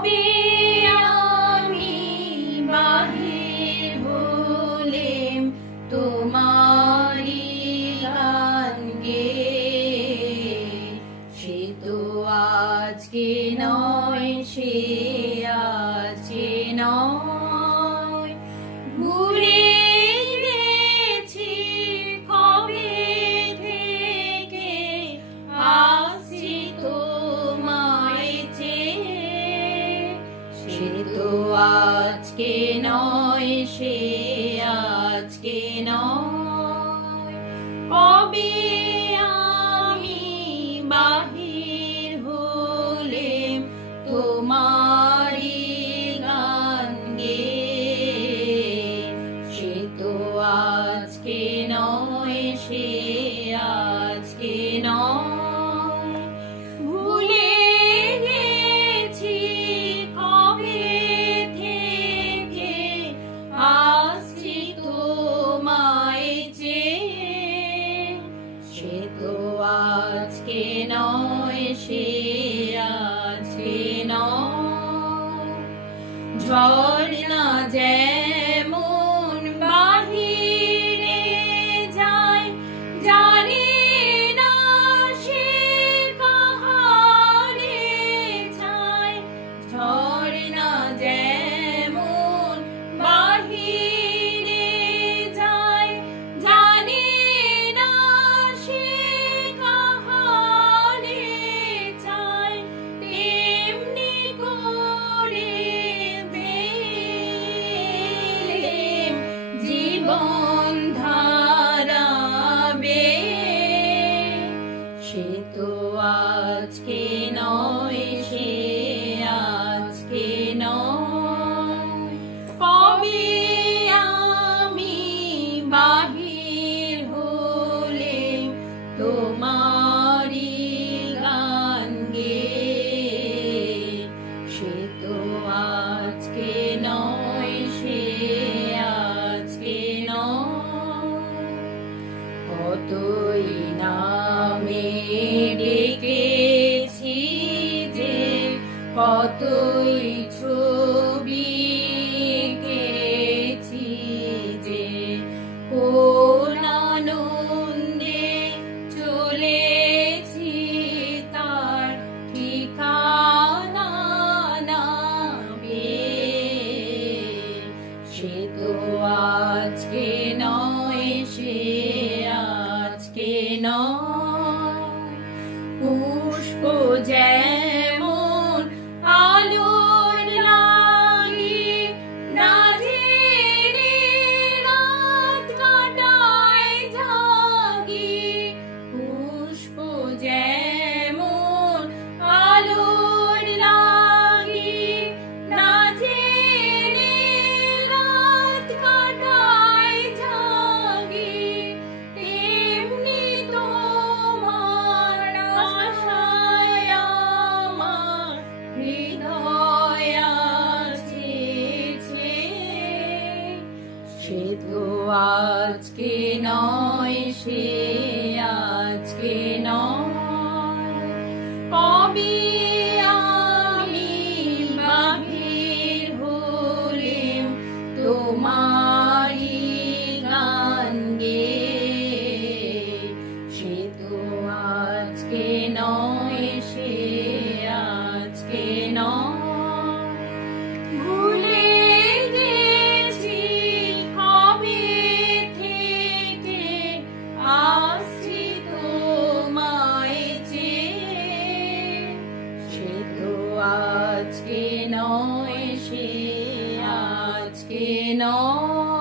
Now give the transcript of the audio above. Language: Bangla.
তবে আমি বাহি বলে তোমারি সে তো আজকে নয় সে আজকে নয় সে আজকে নয়। কবে સ્વર્ણ જય Let's. কতই ছবি কেছি যে কো সে তো আজকে নয় সে আজকে নয়। কবি সে আজকে নয়